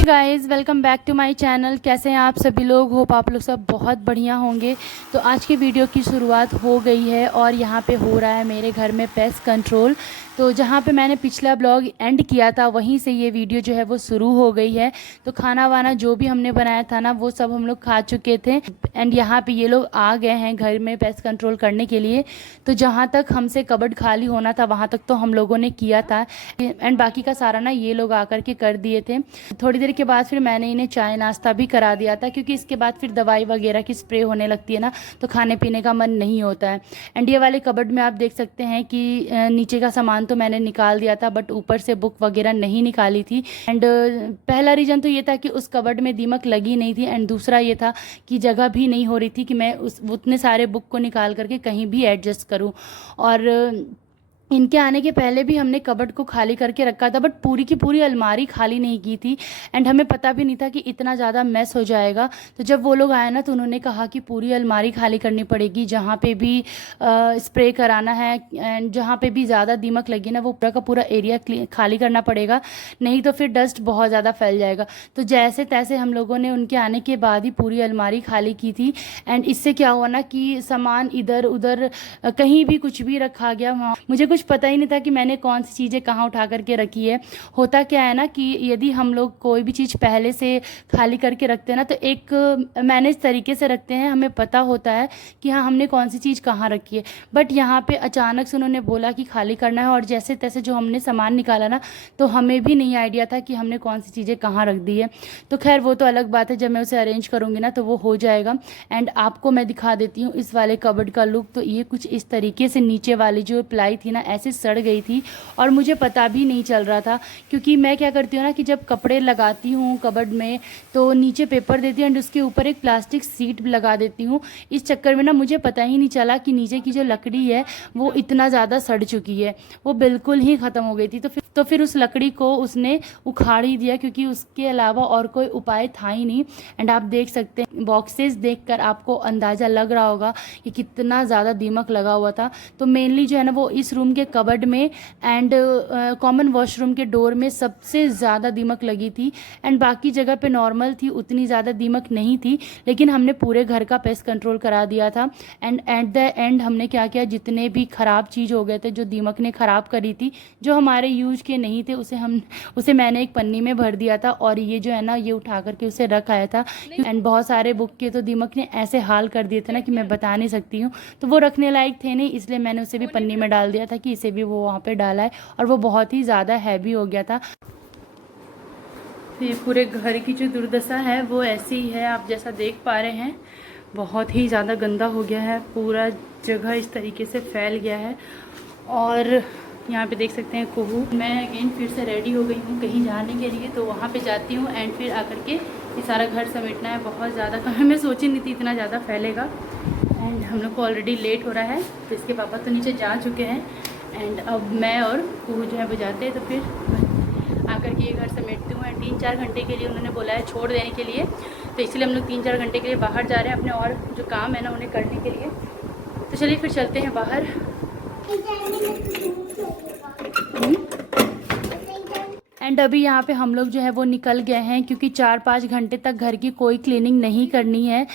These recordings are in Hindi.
Hey guys, welcome back to my channel. कैसे हैं आप सभी लोग? होप आप लोग सब बहुत बढ़िया होंगे। तो आज की वीडियो की शुरुआत हो गई है और यहाँ पे हो रहा है मेरे घर में पेस्ट कंट्रोल। तो जहाँ पे मैंने पिछला ब्लॉग एंड किया था वहीं से ये वीडियो जो है वो शुरू हो गई है। तो खाना वाना जो भी हमने बनाया था ना वो सब हम लोग खा चुके थे एंड यहाँ पे ये लोग आ गए हैं घर में पेस्ट कंट्रोल करने के लिए। तो जहाँ तक हमसे कबर्ड खाली होना था वहाँ तक तो हम लोगों ने किया था एंड बाकी का सारा ना ये लोग आकर के कर दिए थे। थोड़ी देर के बाद फिर मैंने इन्हें चाय नाश्ता भी करा दिया था, क्योंकि इसके बाद फिर दवाई वगैरह की स्प्रे होने लगती है ना, तो खाने पीने का मन नहीं होता है। एंड ये वाले कबर्ड में आप देख सकते हैं कि नीचे का सामान तो मैंने निकाल दिया था बट ऊपर से बुक वगैरह नहीं निकाली थी। एंड पहला रीज़न तो ये था कि उस कबर्ड में दीमक लगी नहीं थी एंड दूसरा ये था कि जगह भी नहीं हो रही थी कि मैं उस उतने सारे बुक को निकाल करके कहीं भी एडजस्ट करूँ। और इनके आने के पहले भी हमने कबर्ड को खाली करके रखा था बट पूरी की पूरी अलमारी खाली नहीं की थी एंड हमें पता भी नहीं था कि इतना ज़्यादा मेस हो जाएगा। तो जब वो लोग आए ना तो उन्होंने कहा कि पूरी अलमारी खाली करनी पड़ेगी, जहाँ पे भी स्प्रे कराना है एंड जहाँ पे भी ज़्यादा दीमक लगी ना वो पूरा का पूरा एरिया खाली करना पड़ेगा, नहीं तो फिर डस्ट बहुत ज़्यादा फैल जाएगा। तो जैसे तैसे हम लोगों ने उनके आने के बाद ही पूरी अलमारी खाली की थी। एंड इससे क्या हुआ ना कि सामान इधर उधर कहीं भी कुछ भी रखा गया, वहाँ मुझे कुछ पता ही नहीं था कि मैंने कौन सी चीज़ें कहाँ उठा करके रखी है। होता क्या है ना कि यदि हम लोग कोई भी चीज़ पहले से खाली करके रखते हैं ना तो एक मैनेज तरीके से रखते हैं, हमें पता होता है कि हाँ हमने कौन सी चीज़ कहाँ रखी है। बट यहाँ पे अचानक से उन्होंने बोला कि खाली करना है और जैसे तैसे जो हमने सामान निकाला ना तो हमें भी नहीं आइडिया था कि हमने कौन सी चीज़ें कहाँ रख दी है। तो खैर वो तो अलग बात है, जब मैं उसे अरेंज करूँगी ना तो वो हो जाएगा। एंड आपको मैं दिखा देती हूँ इस वाले कबर्ड का लुक। तो ये कुछ इस तरीके से नीचे वाली जो प्लाई थी ना ऐसे सड़ गई थी और मुझे पता भी नहीं चल रहा था, क्योंकि मैं क्या करती हूँ ना कि जब कपड़े लगाती हूँ कबर्ड में तो नीचे पेपर देती हूँ एंड उसके ऊपर एक प्लास्टिक सीट लगा देती हूँ। इस चक्कर में ना मुझे पता ही नहीं चला कि नीचे की जो लकड़ी है वो इतना ज़्यादा सड़ चुकी है, वो बिल्कुल ही ख़त्म हो गई थी। तो फिर उस लकड़ी को उसने उखाड़ ही दिया, क्योंकि उसके अलावा और कोई उपाय था ही नहीं। एंड आप देख सकते हैं बॉक्सेस देखकर आपको अंदाज़ा लग रहा होगा कि कितना ज़्यादा दीमक लगा हुआ था। तो मेनली जो है ना वो इस रूम के कबर्ड में एंड कॉमन वॉशरूम के डोर में सबसे ज़्यादा दीमक लगी थी। एंड बाकी जगह पे नॉर्मल थी, उतनी ज़्यादा दीमक नहीं थी, लेकिन हमने पूरे घर का पेस्ट कंट्रोल करा दिया था। एंड एट द एंड हमने क्या किया, जितने भी ख़राब चीज़ हो गए थे जो दीमक ने ख़राब करी थी, जो हमारे यूज के नहीं थे, उसे मैंने एक पन्नी में भर दिया था और ये जो है ना ये उठा करके उसे रख आया था। एंड बहुत सारे बुक के तो दीमक ने ऐसे हाल कर दिए थे ना कि मैं बता नहीं सकती हूँ। तो वो रखने लायक थे नहीं, इसलिए मैंने उसे भी पन्नी में डाल दिया था कि इसे भी वो वहाँ पे डाला है, और वो बहुत ही ज़्यादा हैवी हो गया था। तो ये पूरे घर की जो दुर्दशा है वो ऐसी ही है, आप जैसा देख पा रहे हैं बहुत ही ज़्यादा गंदा हो गया है, पूरा जगह इस तरीके से फैल गया है। और यहाँ पे देख सकते हैं कोहू। मैं अगेन फिर से रेडी हो गई हूँ कहीं जाने के लिए, तो वहाँ पे जाती हूँ एंड फिर आकर के ये सारा घर समेटना है। बहुत ज़्यादा काम मैं सोची नहीं थी इतना ज़्यादा फैलेगा। एंड हम लोग को ऑलरेडी लेट हो रहा है, तो इसके पापा तो नीचे जा चुके हैं एंड अब मैं और कोहू जो है वो जाते हैं। तो फिर आकर के ये घर समेटती हूँ। एंड 3-4 घंटे के लिए उन्होंने बोला है छोड़ देने के लिए, तो इसलिए हम लोग 3-4 घंटे के लिए बाहर जा रहे हैं अपने और जो काम है ना उन्हें करने के लिए। तो चलिए फिर चलते हैं बाहर। एंड अभी यहाँ पे हम लोग जो है वो निकल गए हैं, क्योंकि 4-5 घंटे तक घर की कोई क्लीनिंग नहीं करनी है।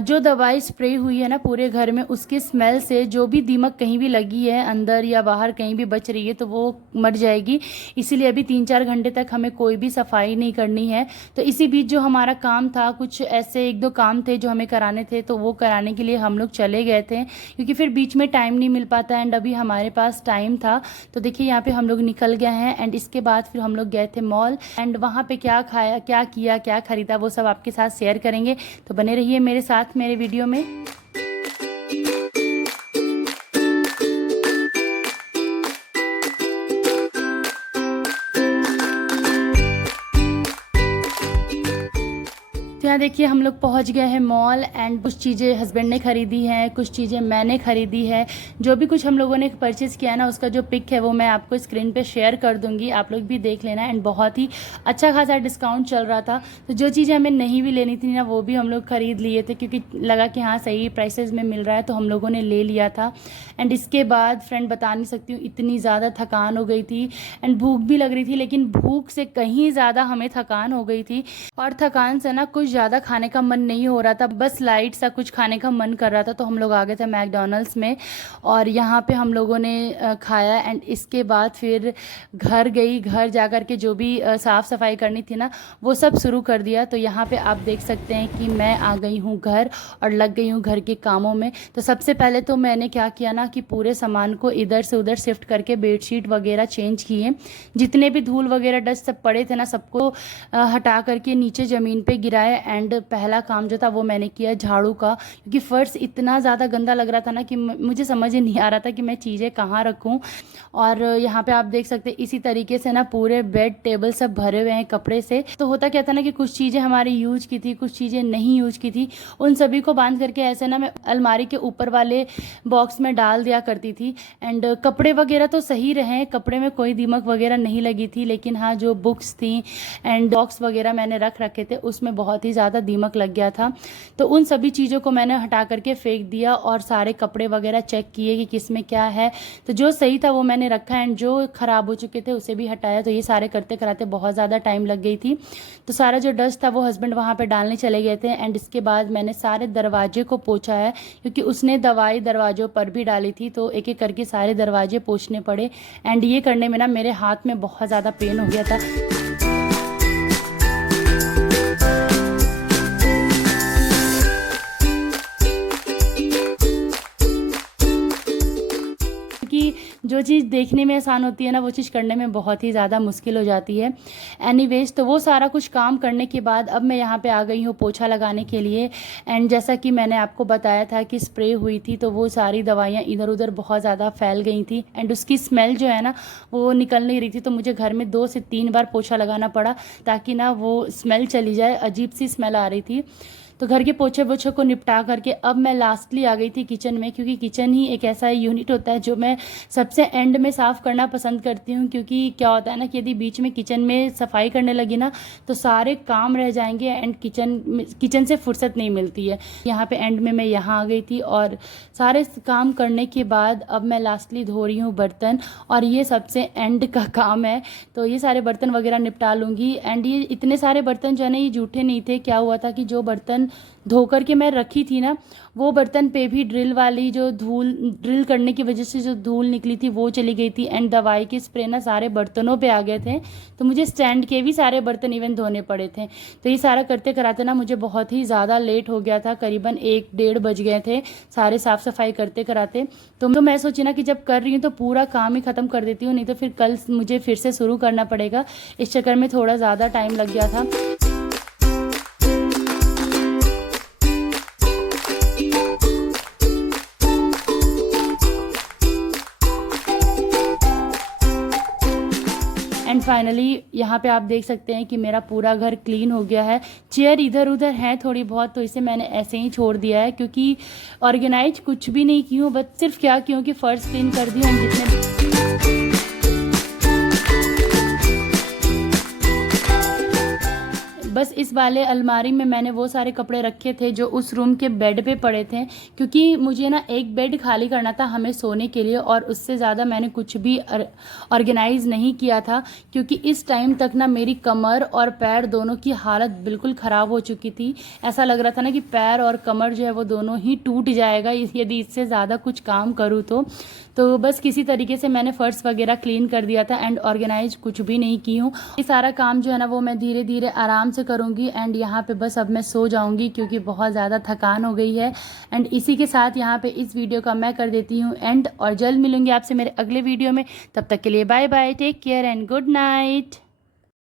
जो दवाई स्प्रे हुई है ना पूरे घर में उसके स्मेल से जो भी दीमक कहीं भी लगी है अंदर या बाहर कहीं भी बच रही है तो वो मर जाएगी। इसीलिए अभी 3-4 घंटे तक हमें कोई भी सफाई नहीं करनी है। तो इसी बीच जो हमारा काम था, कुछ ऐसे 1-2 काम थे जो हमें कराने थे, तो वो कराने के लिए हम लोग चले गए थे, क्योंकि फिर बीच में टाइम नहीं मिल पाता। एंड अभी हमारे पास टाइम था, तो देखिए यहाँ पे हम लोग निकल गए हैं। एंड इसके बाद फिर हम लोग गए थे मॉल एंड वहाँ पे क्या खाया, क्या किया, क्या खरीदा, वो सब आपके साथ शेयर करेंगे। तो बने रहिए मेरे साथ मेरे वीडियो में। तो यहाँ देखिए हम लोग पहुँच गए हैं मॉल एंड कुछ चीज़ें हस्बैंड ने ख़रीदी हैं, कुछ चीज़ें मैंने ख़रीदी है। जो भी कुछ हम लोगों ने परचेज़ किया ना उसका जो पिक है वो मैं आपको स्क्रीन पे शेयर कर दूँगी, आप लोग भी देख लेना। एंड बहुत ही अच्छा खासा डिस्काउंट चल रहा था, तो जो चीज़ें हमें नहीं भी लेनी थी ना वो भी हम लोग ख़रीद लिए थे, क्योंकि लगा कि हाँ सही प्राइसेस में मिल रहा है, तो हम लोगों ने ले लिया था। एंड इसके बाद फ्रेंड बता नहीं सकती हूँ, इतनी ज़्यादा थकान हो गई थी एंड भूख भी लग रही थी, लेकिन भूख से कहीं ज़्यादा हमें थकान हो गई थी। और थकान से ना कुछ ज़्यादा खाने का मन नहीं हो रहा था, बस लाइट सा कुछ खाने का मन कर रहा था। तो हम लोग आ गए थे मैकडॉनल्ड्स में और यहाँ पे हम लोगों ने खाया। एंड इसके बाद फिर घर जा कर के जो भी साफ़ सफाई करनी थी ना वो सब शुरू कर दिया। तो यहाँ पे आप देख सकते हैं कि मैं आ गई हूँ घर और लग गई हूँ घर के कामों में। तो सबसे पहले तो मैंने क्या किया ना कि पूरे सामान को इधर से उधर शिफ्ट करके बेडशीट वगैरह चेंज किए। जितने भी धूल वगैरह डस्ट सब पड़े थे ना सबको हटा करके नीचे ज़मीन पे गिराए। एंड पहला काम जो था वो मैंने किया झाड़ू का, क्योंकि फ़र्श इतना ज़्यादा गंदा लग रहा था ना कि मुझे समझ ही नहीं आ रहा था कि मैं चीज़ें कहाँ रखूँ। और यहाँ पे आप देख सकते हैं इसी तरीके से ना पूरे बेड टेबल सब भरे हुए हैं कपड़े से। तो होता क्या था ना कि कुछ चीज़ें हमारी यूज की थी, कुछ चीज़ें नहीं यूज की थी, उन सभी को बांध करके ऐसे ना मैं अलमारी के ऊपर वाले बॉक्स में डाल दिया करती थी। एंड कपड़े वगैरह तो सही रहे, कपड़े में कोई दीमक वगैरह नहीं लगी थी, लेकिन हाँ जो बुक्स थी एंड बॉक्स वगैरह मैंने रख रखे थे उसमें बहुत ही ज़्यादा दीमक लग गया था। तो उन सभी चीज़ों को मैंने हटा करके फेंक दिया और सारे कपड़े वगैरह चेक किए कि किस में क्या है। तो जो सही था वो मैंने रखा एंड जो ख़राब हो चुके थे उसे भी हटाया। तो ये सारे करते कराते बहुत ज़्यादा टाइम लग गई थी। तो सारा जो डस्ट था वो हस्बैंड वहाँ पे डालने चले गए थे। एंड इसके बाद मैंने सारे दरवाजे को पोंछा है, क्योंकि उसने दवाई दरवाज़ों पर भी डाली थी, तो एक एक करके सारे दरवाजे पोंछने पड़े। एंड ये करने में ना मेरे हाथ में बहुत ज़्यादा पेन हो गया था। कि जो चीज़ देखने में आसान होती है ना वो चीज़ करने में बहुत ही ज़्यादा मुश्किल हो जाती है। एनीवेज तो वो सारा कुछ काम करने के बाद अब मैं यहाँ पे आ गई हूँ पोछा लगाने के लिए। एंड जैसा कि मैंने आपको बताया था कि स्प्रे हुई थी तो वो सारी दवाइयाँ इधर उधर बहुत ज़्यादा फैल गई थी एंड उसकी स्मेल जो है ना वो निकल नहीं रही थी। तो मुझे घर में 2 से 3 बार पोछा लगाना पड़ा ताकि ना वो स्मेल चली जाए, अजीब सी स्मेल आ रही थी। तो घर के पोछे वोछे को निपटा करके अब मैं लास्टली आ गई थी किचन में, क्योंकि किचन ही एक ऐसा यूनिट होता है जो मैं सबसे एंड में साफ़ करना पसंद करती हूँ। क्योंकि क्या होता है ना कि यदि बीच में किचन में सफाई करने लगी ना तो सारे काम रह जाएंगे एंड किचन से फुर्सत नहीं मिलती है। यहाँ पे एंड में मैं यहाँ आ गई थी और सारे काम करने के बाद अब मैं लास्टली धो रही हूँ बर्तन, और ये सबसे एंड का काम है। तो ये सारे बर्तन वगैरह निपटा लूँगी। एंड ये इतने सारे बर्तन जो है ना ये जूठे नहीं थे। क्या हुआ था कि जो बर्तन धो करके मैं रखी थी ना वो बर्तन पे भी ड्रिल वाली जो ड्रिल करने की वजह से जो धूल निकली थी वो चली गई थी। एंड दवाई की स्प्रे ना सारे बर्तनों पे आ गए थे, तो मुझे स्टैंड के भी सारे बर्तन इवन धोने पड़े थे। तो ये सारा करते कराते ना मुझे बहुत ही ज़्यादा लेट हो गया था, करीबन 1-1:30 बज गए थे सारे साफ़ सफाई करते कराते। तो मैं सोची ना कि जब कर रही हूँ तो पूरा काम ही ख़त्म कर देती हूँ, नहीं तो फिर कल मुझे फिर से शुरू करना पड़ेगा। इस चक्कर में थोड़ा ज़्यादा टाइम लग गया था। एंड फाइनली यहाँ पे आप देख सकते हैं कि मेरा पूरा घर क्लीन हो गया है। चेयर इधर उधर हैं थोड़ी बहुत, तो इसे मैंने ऐसे ही छोड़ दिया है, क्योंकि ऑर्गेनाइज कुछ भी नहीं की हूँ, बस सिर्फ क्या की हूँ कि फर्श क्लीन कर दी हूँ। जितने बस इस वाले अलमारी में मैंने वो सारे कपड़े रखे थे जो उस रूम के बेड पे पड़े थे, क्योंकि मुझे ना एक बेड खाली करना था हमें सोने के लिए, और उससे ज़्यादा मैंने कुछ भी ऑर्गेनाइज़ नहीं किया था। क्योंकि इस टाइम तक ना मेरी कमर और पैर दोनों की हालत बिल्कुल ख़राब हो चुकी थी। ऐसा लग रहा था ना कि पैर और कमर जो है वो दोनों ही टूट जाएगा यदि इससे ज़्यादा कुछ काम करूँ तो बस किसी तरीके से मैंने फ़र्श वगैरह क्लीन कर दिया था एंड ऑर्गेनाइज कुछ भी नहीं की हूँ। ये सारा काम जो है ना वो मैं धीरे धीरे आराम से करूँगी। एंड यहाँ पे बस अब मैं सो जाऊँगी क्योंकि बहुत ज़्यादा थकान हो गई है। एंड इसी के साथ यहाँ पे इस वीडियो का मैं कर देती हूँ एंड, और जल्द मिलूँगी आपसे मेरे अगले वीडियो में। तब तक के लिए bye bye, take care and good night.